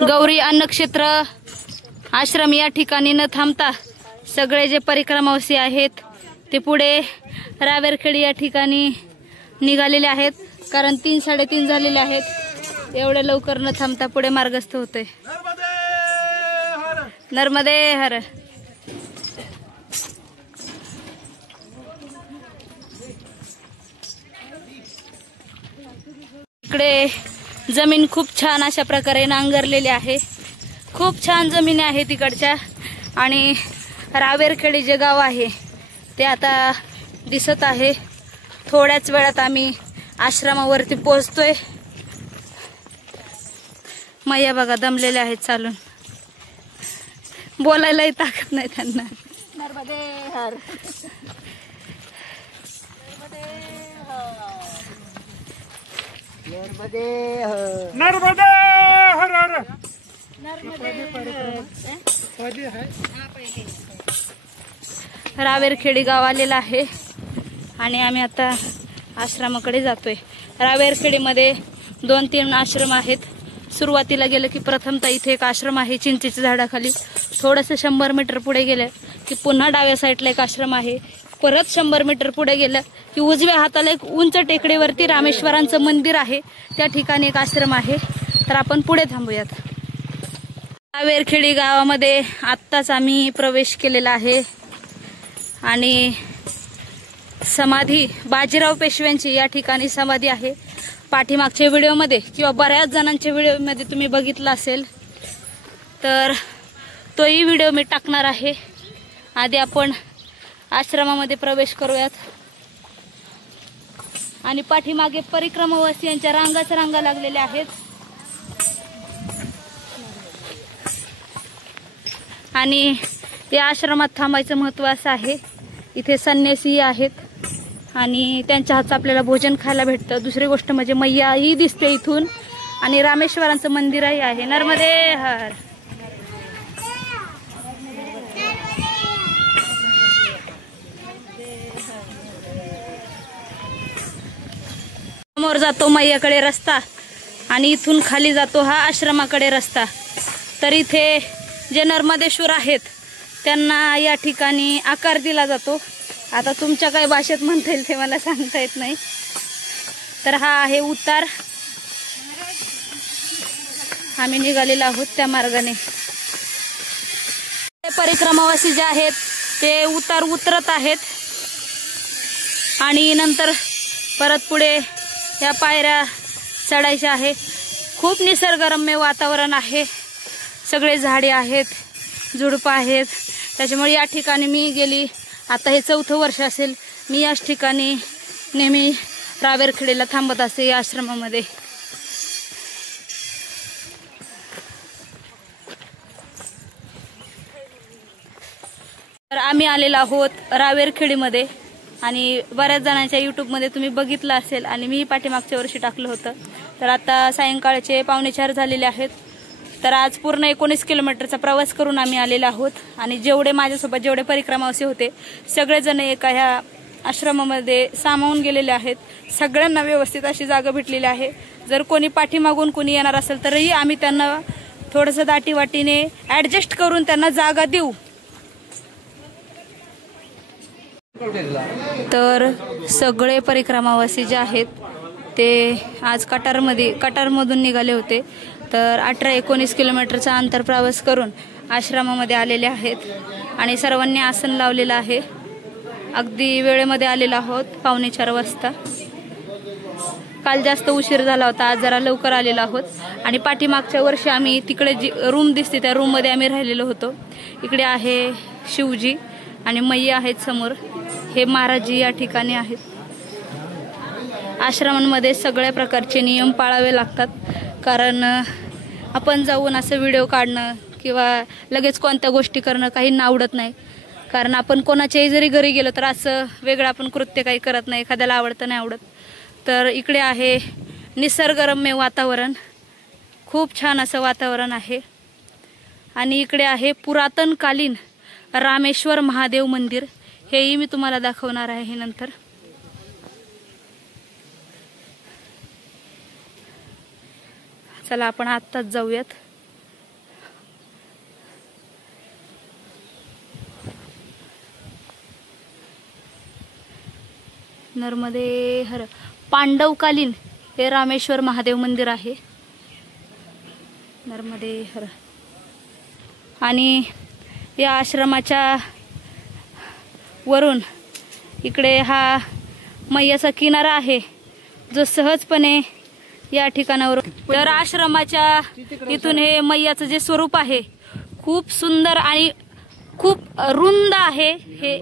गौरी अन्नक्षेत्र आश्रम या ठिकाणी न थांबता सगळे जे परिक्रमावासी आहेत ते पुढे रावेरखेडी या ठिकाणी निघालेले आहेत. कारण 3-3:30 झालेले आहेत. एवढे लवकर न थांबता पुढे मार्गस्थ होते. नर्मदे हर. इकडे जमीन खूप छान अशा प्रकारे नांगरलेली आहे. खूप छान जमिनी आहे तिकडच्या. आणि रावेरखेडी जे गाव आहे ते आता दिसत आहे. थोड्याच वेळात आम्ही आश्रमावरती पोहोचतोय. मैया बघा दमलेले आहेत चालून. बोलायलाही ताकद नाही त्यांना. नर्मदे हर. नर्मदे हर हर. रावेरखेडी गाव आलेलं आहे आणि आम्ही आता आश्रमाकडे जातोय. रावेरखेडीमध्ये 2-3 आश्रम आहेत. सुरुवातीला गेलं की प्रथमतः इथे एक आश्रम आहे चिंचेच्या झाडाखाली. थोडंसं 100 मीटर पुढे गेलं की पुन्हा डाव्या साईडला एक आश्रम आहे. परत 100 मीटर पुढे गेलं की उजव्या हाताला एक उंच टेकडीवरती रामेश्वरांचं मंदिर आहे. त्या ठिकाणी एक आश्रम आहे. तर आपण पुढे थांबूयात. रावेरखेडी गावामध्ये आत्ताच आम्ही प्रवेश केलेला आहे आणि समाधी बाजीराव पेशव्यांची या ठिकाणी समाधी आहे. पाठीमागच्या व्हिडिओमध्ये किंवा बऱ्याच जणांच्या व्हिडिओमध्ये तुम्ही बघितलं असेल. तर तोही व्हिडिओ मी टाकणार आहे. आधी आपण आश्रमामध्ये प्रवेश करूयात. आणि पाठीमागे परिक्रमावासियांच्या रांगा लागलेल्या आहेत. आणि या आश्रमात थांबायचं महत्त्व असं आहे, इथे संन्यासी आहेत आणि त्यांच्या हातचं आपल्याला भोजन खायला भेटतं. दुसरी गोष्ट म्हणजे मैयाही दिसते इथून आणि रामेश्वरांचं मंदिरही आहे. नर्मदे हर. समोर जातो मैयाकडे रस्ता आणि इथून खाली जातो हा आश्रमाकडे रस्ता. तर इथे जे नर्मदेश्वर आहेत त्यांना या ठिकाणी आकार दिला जातो. आता तुमच्या काही भाषेत म्हणता येईल ते मला सांगता येत नाही. तर हा आहे उतार. आम्ही निघालेलो आहोत त्या मार्गाने. परिक्रमावासी जे आहेत ते उतार उतरत आहेत आणि नंतर परत पुढे या पायऱ्या चढायच्या आहे. खूप निसर्गरम्य वातावरण आहे. सगळे झाडे आहेत, झुडपं आहेत. त्याच्यामुळे या ठिकाणी मी गेली आता हे 4थं वर्ष असेल मी याच ठिकाणी नेहमी रावेरखेडीला थांबत असते या आश्रमामध्ये. तर आम्ही आलेलो आहोत रावेरखेडीमध्ये आणि बऱ्याच जणांच्या यूट्यूबमध्ये तुम्ही बघितलं असेल आणि मी पाठीमागच्या वर्षी टाकलं होतं. तर आता सायंकाळचे 3:45 झालेले आहेत. तर आज पूर्ण 19 किलोमीटरचा प्रवास करून आम्ही आलेलो आहोत आणि जेवढे माझ्यासोबत जेवढे परिक्रमावासी होते सगळेजण एका ह्या आश्रमामध्ये सामावून गेलेले आहेत. सगळ्यांना व्यवस्थित अशी जागा भेटलेली आहे. जर कोणी पाठीमागून कोणी येणार असेल तरीही आम्ही त्यांना थोडंसं दाटीवाटीने ॲडजस्ट करून त्यांना जागा देऊ. तर सगळे परिक्रमावासी जे आहेत ते आज कटारमधून निघाले होते. तर 18-19 किलोमीटरचा अंतर प्रवास करून आश्रमामध्ये आलेले आहेत आणि सर्वांनी आसन लावलेलं आहे. अगदी वेळेमध्ये आलेलो आहोत 3:45 वाजता. काल जास्त उशीर झाला होता, आज जरा लवकर आलेलो आहोत. आणि पाठीमागच्या वर्षी आम्ही तिकडे जी रूम दिसते त्या रूममध्ये आम्ही राहिलेलो होतो. इकडे आहे शिवजी आणि मैया आहेत समोर. हे महाराजजी या ठिकाणी आहेत. आश्रमांमध्ये सगळ्या प्रकारचे नियम पाळावे लागतात. कारण आपण जाऊन असं व्हिडिओ काढणं किंवा लगेच कोणत्या गोष्टी करणं काहींना आवडत नाही. कारण आपण कोणाच्याही जरी घरी गेलो तर असं वेगळं आपण कृत्य काही करत नाही. एखाद्याला आवडतं नाही आवडत. तर इकडे आहे निसर्गरम्य वातावरण, खूप छान असं वातावरण आहे. आणि इकडे आहे पुरातनकालीन रामेश्वर महादेव मंदिर, हेही मी तुम्हाला दाखवणार आहे नंतर. चला आपण आत्ताच जाऊयात. नर्मदे हर पांडवकालीन हे रामेश्वर महादेव मंदिर आहे. नर्मदे हर. आणि या आश्रमाच्या वरून इकडे हा मैयाचा किनारा आहे, जो सहजपणे या ठिकाणावर. तर आश्रमाच्या इथून हे मैयाचं जे स्वरूप आहे खूप सुंदर आणि खूप रुंद आहे. हे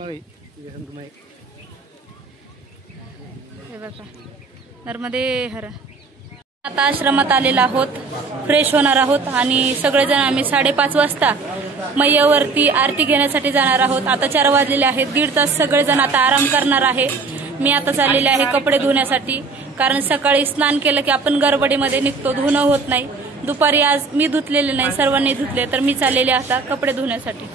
बघा, नर्मदे हर. आता आश्रमात आलेला आहोत, फ्रेश होणार आहोत आणि सगळेजण आम्ही 5:30 वाजता मैयावरती आरती घेण्यासाठी जाणार आहोत. आता 4 वाजलेले आहेत. 1.5 तास सगळेजण आता आराम करणार आहे. मी आता चाललेले आहे कपडे धुण्यासाठी, कारण सकाळी स्नान केलं की आपण गडबडीमध्ये निघतो, धुणं होत नाही. दुपारी आज मी धुतलेले नाही, सर्वांनी धुतले, तर मी चाललेले आता कपडे धुण्यासाठी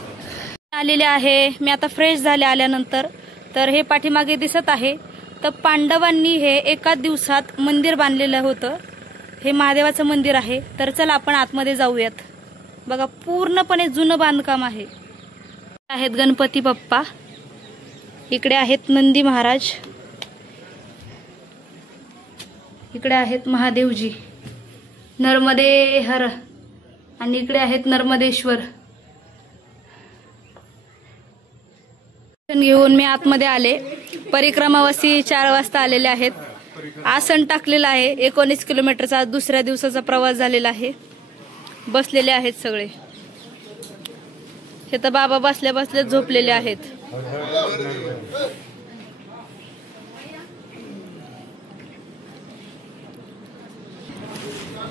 आलेले आहे. मी आता फ्रेश झाले आल्यानंतर. तर हे पाठीमागे दिसत आहे, तर पांडवांनी हे एका दिवसात मंदिर बांधलेलं होतं. हे महादेवाचं मंदिर आहे. तर चला आपण आतमध्ये जाऊयात. बघा, पूर्णपणे जुनं बांधकाम आहे. आहेत गणपती बाप्पा, इकडे आहेत नंदी महाराज, इकडे आहेत महादेवजी, नर्मदे हर, आणि इकडे आहेत नर्मदेश्वर. घेऊन मी आतमध्ये आले. परिक्रमावासी 4 वाजता आलेले आहेत. आसन टाकलेलं आहे. 19 किलोमीटरचा दुसऱ्या दिवसाचा प्रवास झालेला आहे. बसलेले आहेत सगळे. हे तर बाबा बसल्या बसल्या झोपलेले आहेत.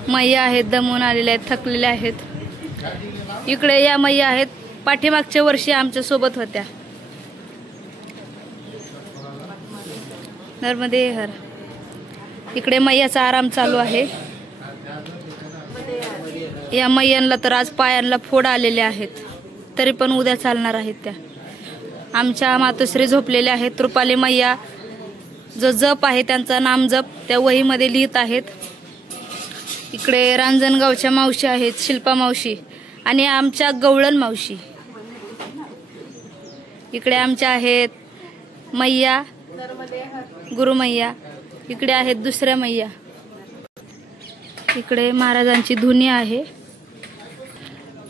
मैया आहेत, दमून आलेले आहेत, थकलेले आहेत. इकडे या मैया आहेत, पाठीमागच्या वर्षी आमच्या सोबत होत्या. नर्मदे हर. इकडे मैयाचा आराम चालू आहे. या मैयांना तर आज पायांना फोड आलेले आहेत, तरी पण उद्या चालणार आहेत त्या. आमच्या मातोश्री झोपलेल्या आहेत. रुपाली मैया जो जप आहे त्यांचा नाम जप त्या वहीमध्ये लिहित आहेत. इकडे रांजणगावच्या मावशी आहेत, शिल्पा मावशी, आणि आमच्या गवळण मावशी. इकडे आमच्या आहेत मैया, गुरुमैया. इकडे आहेत दुसऱ्या मैया. इकडे महाराजांची धुनी आहे.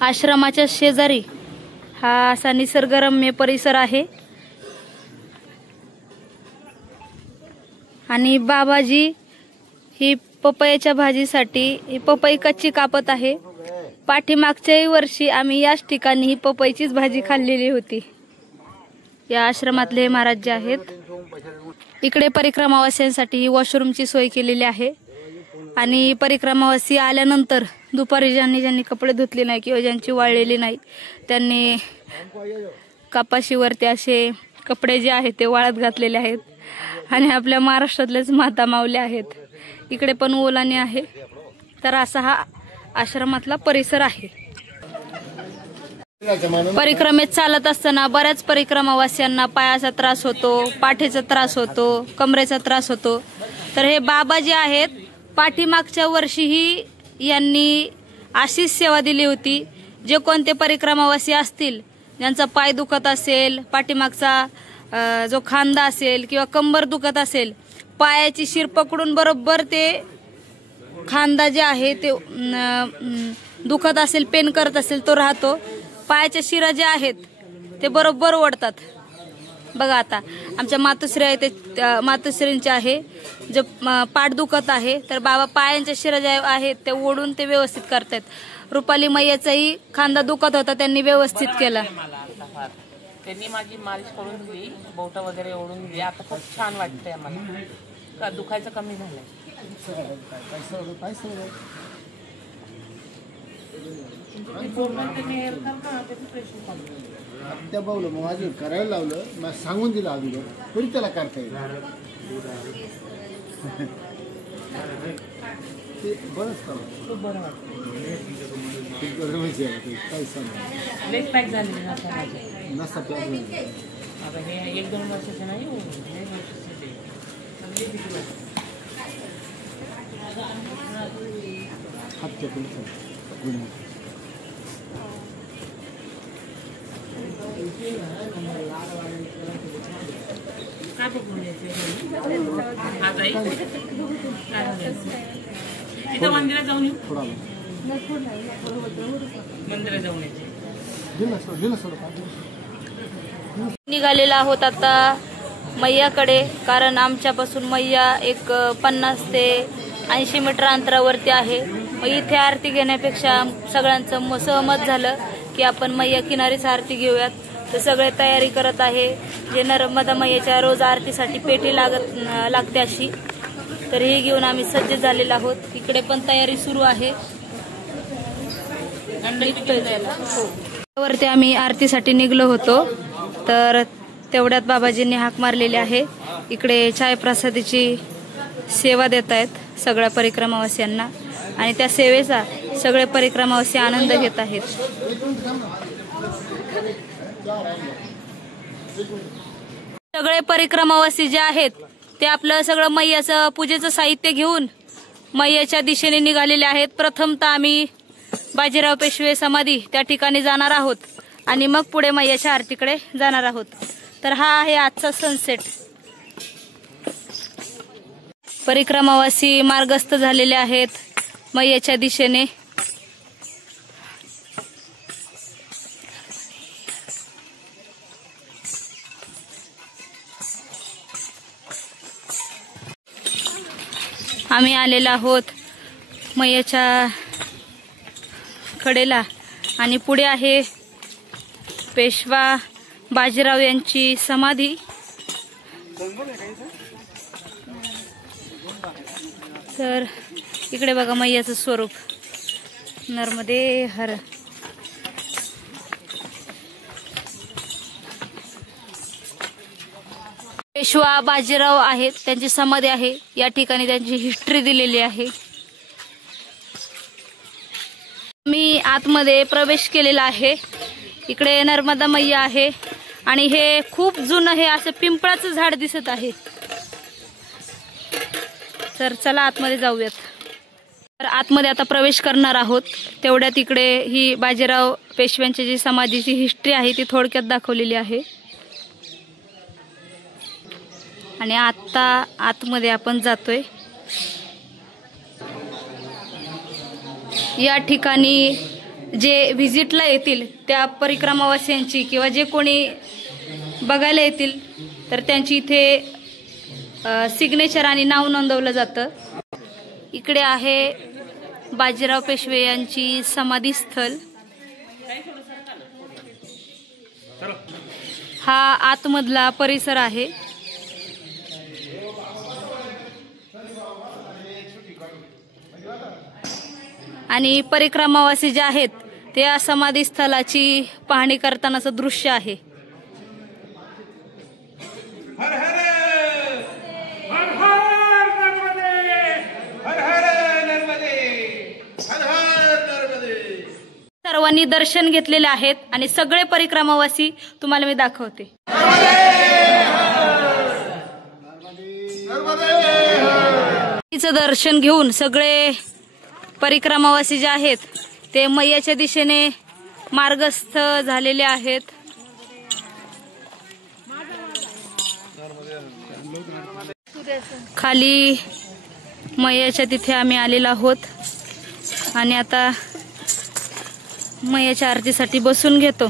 आश्रमाच्या शेजारी हा असा निसर्गरम्य परिसर आहे. आणि बाबाजी ही पपईच्या भाजीसाठी ही पपई कच्ची कापत आहे. पाठीमागच्याही वर्षी आम्ही याच ठिकाणी ही पपईचीच भाजी खाल्लेली होती. या आश्रमातले महाराज जे आहेत. इकडे परिक्रमावासियांसाठी वॉशरूमची सोय केलेली आहे. आणि परिक्रमावासी आल्यानंतर दुपारी ज्यांनी कपडे धुतले नाही किंवा ज्यांची वाळलेली नाही त्यांनी कपाशीवरती असे कपडे जे आहेत ते वाळत घातलेले आहेत. आणि आपल्या महाराष्ट्रातलेच माता माऊली आहेत. इकडे पण ओलाने आहे. तर असा हा आश्रमातला परिसर आहे. परिक्रमेत चालत असताना बऱ्याच परिक्रमावासियांना पायाचा त्रास होतो, पाठीचा त्रास होतो, कमरेचा त्रास होतो. तर हे बाबा जे आहेत, पाठीमागच्या वर्षीही यांनी अशीच सेवा दिली होती. जे कोणते परिक्रमावासी असतील ज्यांचा पाय दुखत असेल, पाठीमागचा जो खांदा असेल किंवा कंबर दुखत असेल, पायाची शिर पकडून बरोबर ते खांदा जे आहे ते दुखत असेल, पेन करत असेल तो राहतो. पायाच्या शिरा ज्या आहेत ते बरोबर ओढतात. बघा आता आमच्या मातोश्री आहे ते मातोश्रींचे आहे जे पाठ दुखत आहे, तर बाबा पायांच्या शिरा ज्या आहेत ते ओढून ते व्यवस्थित करतात. रुपाली मैयाचाही खांदा दुखत होता, त्यांनी व्यवस्थित केला. त्यांनी माझी मालिश करून दिली, बोट वगैरे ओढून दिली. आता खूप छान वाटतंय मला, दुखायचं कमी झालंय. त्या बाऊलं मग अजून करायला लावलं, मग सांगून दिलं अगोदर तरी त्याला करता येईल. खूप बरं वाटतं. लेग पॅक झालेले आता हे 1-2 वर्षाचे नाही हो, 1 वर्षाचे चांगली भीती वाटते. काय पकडून यायचं आता इथं मंदिरात जाऊन येऊ, मंदिरात जाऊन यायचे. निघालेला आहोत आता मैयाकडे, कारण आमच्यापासून मैया एक 50 ते 80 मीटर अंतरावरती आहे. मग इथे आरती घेण्यापेक्षा सगळ्यांचं सहमत झालं की आपण मैया किनारीच आरती घेऊयात. तर सगळे तयारी करत आहे. जे नर्मदा मैयाच्या रोज आरतीसाठी पेटी लागते अशी, तर ही घेऊन आम्ही सज्ज झालेलो आहोत. इकडे पण तयारी सुरू आहे. वरती आम्ही आरतीसाठी निघलो होतो, तर तेवढ्यात बाबाजींनी हाक मारलेली आहे. इकडे चाय प्रसादीची सेवा देत आहेत सगळ्या परिक्रमावासियांना, आणि त्या सेवेचा सगळे परिक्रमावासी आनंद घेत आहेत. सगळे परिक्रमावासी जे आहेत ते आपलं सगळं मैयाचं पूजेचं साहित्य घेऊन मैयाच्या दिशेने निघालेले आहेत. प्रथमतः आम्ही बाजीराव पेशवे समाधी त्या ठिकाणी जाणार आहोत आणि मग पुढे मैयाच्या आरतीकडे जाणार आहोत. तर हा आहे आजचा सनसेट. परिक्रमावासी मार्गस्थ झालेले आहेत मैयाच्या दिशेने. आम्ही आलेलो आहोत मैयाच्या कडेला, आणि पुढे आहे पेशवा बाजीराव यांची समाधी. तर इकडे बघा मैयाचं स्वरूप. नर्मदे हर. पेशवा बाजीराव आहेत, त्यांची समाधी आहे. या ठिकाणी त्यांची हिस्ट्री दिलेली आहे. मी आतमध्ये प्रवेश केलेला आहे. इकडे नर्मदा मैया आहे, आणि हे खूप जुनं हे असं पिंपळाचं झाड दिसत आहे. तर चला आतमध्ये जाऊयात. तर आतमध्ये आता प्रवेश करणार आहोत. तेवढ्यात इकडे ही बाजीराव पेशव्यांची जी समाधीची हिस्ट्री आहे ती थोडक्यात दाखवलेली आहे. आणि आता आतमध्ये आपण जातोय. या ठिकाणी जे व्हिजिटला येतील त्या परिक्रमावासियांची किंवा जे कोणी बघायला येतील तर त्यांची इथे सिग्नेचर आणि नाव नोंदवलं जातं. इकडे आहे बाजीराव पेशवे यांची समाधी स्थल. हा आतमधला परिसर आहे. आणि परिक्रमावासी जे आहेत ते या समाधी स्थलाची पाहणी करतानाचं दृश्य आहे. सर्वांनी दर्शन घेतलेले आहेत आणि सगळे परिक्रमावासी तुम्हाला मी दाखवते. तिचं दर्शन घेऊन सगळे परिक्रमावासी जे आहेत ते मैयाच्या दिशेने मार्गस्थ झालेले आहेत. खाली मैयाच्या तिथे आम्ही आलेलो आहोत आणि आता मैयाच्या आरतीसाठी बसून घेतो.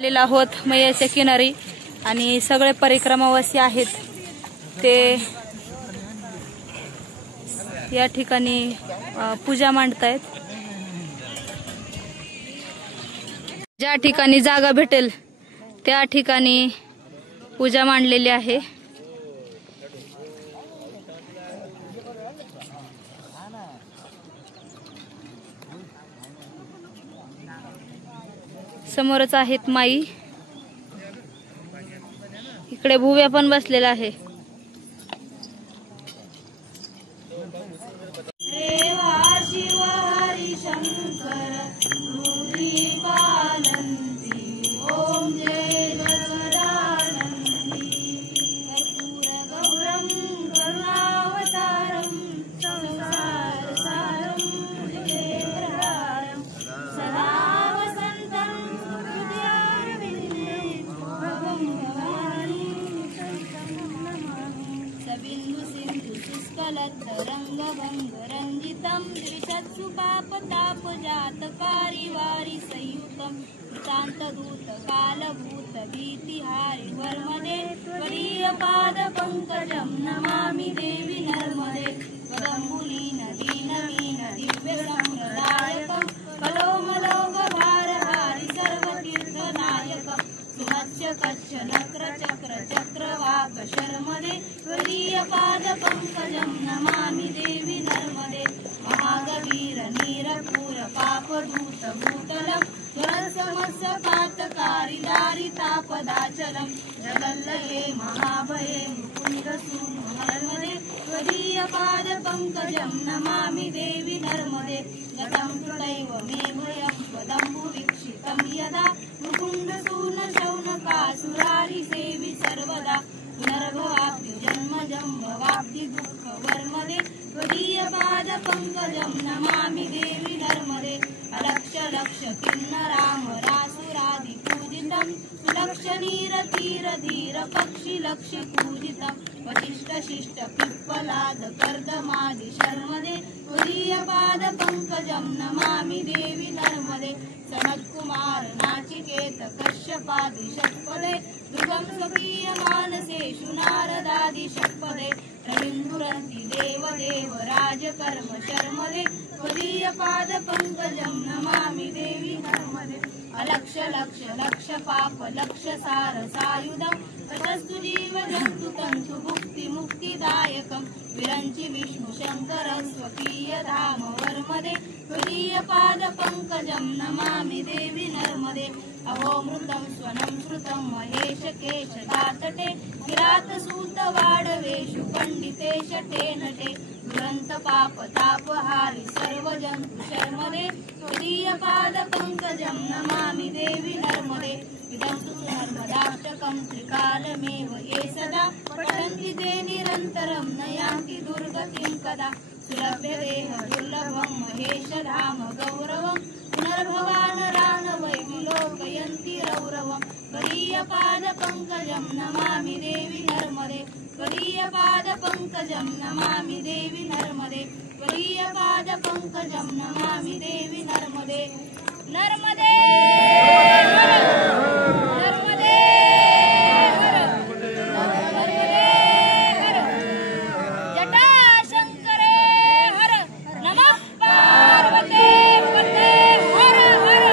आलेलो आहोत मैयाच्या किनारी आणि सगळे परिक्रमावासी आहेत ते या ठिकाणी पूजा मांडतायत. ज्या ठिकाणी जागा भेटेल त्या ठिकाणी पूजा मांडलेली आहे. समोरच आहेत माई. इकडे भुव्या पण बसलेला आहे. रंगभंगरंजितं द्विषत्सु पापतापजातकारि वारि संयुतं शान्तदूत कालभूत भीतिहारि वर्मदे त्वदीयपादपङ्कजं नमामि देवि नर्मदे कदम्बुलीन दीनवीन दिव्यसम्प्रदायकं कलोमलोगभारहारि सर्वतीर्थनायकं सुमत्स्य कच्छ नक्र चक्र चक्रवाक शर्मदे त्वदीयपादपङ्कजं नमामि देवि नर्मदे महागवीर नीरपूर पापदूत भूतलं स्वरसमस्यपातकारि दारितापदाचलं जगल्लये महाभये मुकुन्दसूनु नर्मदे त्वदीयपादपङ्कजं नमामि देवि नर्मदे गतं तृणैव मे भयं त्वदम्बुवीक्षितं यदा मुकुन्दसूनु शौनकासुरारि सेवि सर्वदा पुनर्भवाप्ति जन्मजं भवाप्ति दुःख वर्मदे त्वदीयपादपङ्कजं नमामि देवि नर्मदे अलक्ष लक्ष किन्नरामरासुरादि पूजितं सुलक्ष नीर तीर धीर पक्षि लक्ष्य पूजितं वशिष्ठ शिष्ट पिप्पलाद कर्दमादि शर्मदे त्वदीयपादपङ्कजं नमामि देवि नर्मदे सनत्कुमार नाचिकेत कश्यपादि षट्पदे दुर्गं स्वकीय मानसेषु नारदादि षट्पदे रविन्दुरन्ति देवदेव राजकर्म शर्मदे त्वदीयपादपङ्कजं नमामि देवि नर्मदे अलक्ष लक्ष लक्ष पाप लक्ष सार सायुधं ततस्तु जीव जन्तु तन्तु भुक्ति मुक्तिदायकं विरञ्चि विष्णु शङ्कर स्वकीय धाम वर्मदे त्वदीयपादपङ्कजं नमामि देवि नर्मदे अहोमृतं स्वनं श्रुतं महेश केश दातटे किरातसूत वाडवेषु पण्डितेश टे नटे दुरन्त पाप तापहारि सर्वजन्तु शर्मदे त्वदीयपादपङ्कजं नमामि देवि नर्मदे इदं तु नर्मदाष्टकं त्रिकालमेव ये सदा पठन्ति ते निरन्तरं न यान्ति दुर्गतिं कदा सुलभ्यदेह दुर्लभं महेशधाम गौरवं पुनर्भवानरान् वै विलोकयन्ति रौरवं त्वदीयपादपङ्कजं नमामि देवि नर्मदे त्वदीयपादपङ्कजं नमामि देवि नर्मदे त्वदीयपादपङ्कजं नमामि देवि नर्मदे नर्मदे नर्मदे जटाशङ्करे हर नमः पार्वते पते हर हर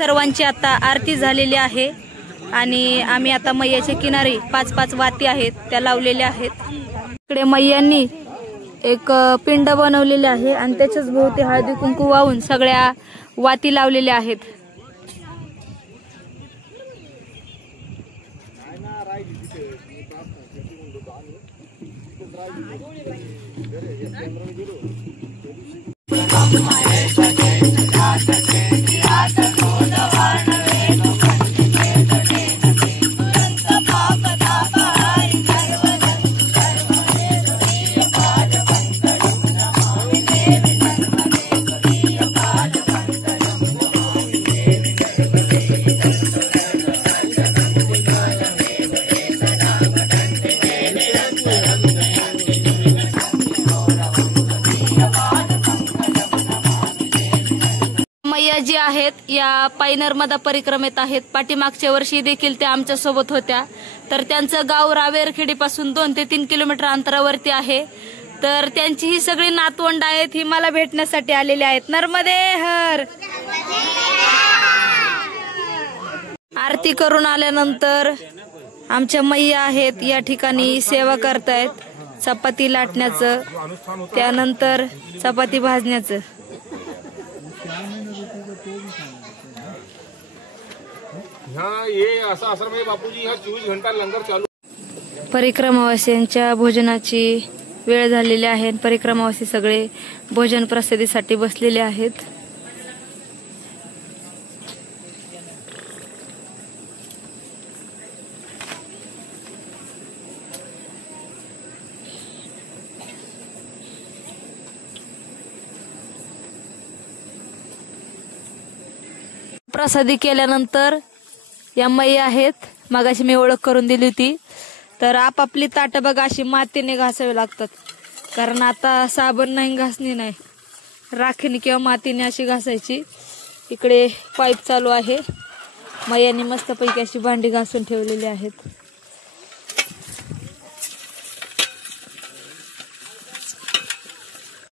सर्वांची आता आरती झालेली आहे आणि आम्ही आता मैयाच्या किनारी 5-5 वाती आहेत त्या लावलेल्या आहेत. इकडे मैयांनी एक पिंड बनवलेले आहे आणि त्याच्याच भोवती हळदी कुंकू वाहून सगळ्या वाती लावलेल्या आहेत. जी आहेत या पायी नर्मदा परिक्रमेत आहेत. पाठीमागच्या वर्षी देखील त्या आमच्या सोबत होत्या. तर त्यांचं गाव रावेरखेडी पासून 2 ते 3 किलोमीटर अंतरावरती आहे. तर त्यांची ही सगळी नातवंड आहेत, ही मला भेटण्यासाठी आलेली आहेत. नर्मदे हर. आरती करून आल्यानंतर आमच्या मैया आहेत या ठिकाणी सेवा करतायत चपाती लाटण्याचं, त्यानंतर चपाती भाजण्याचं. परिक्रमावासींच्या भोजनाची वेळ झालेली आहे. परिक्रमावासी सगळे भोजन प्रसादीसाठी बसलेले आहेत. प्रसादी केल्यानंतर या मैया आहेत, मगाशी मी ओळख करून दिली होती. तर आपापली ताटं बघा अशी मातीने घासावी लागतात, कारण आता साबण नाही, घासणी नाही, राखीने किंवा मातीने अशी घासायची. इकडे पाईप चालू आहे. मैयाने मस्तपैकी अशी भांडी घासून ठेवलेली आहेत.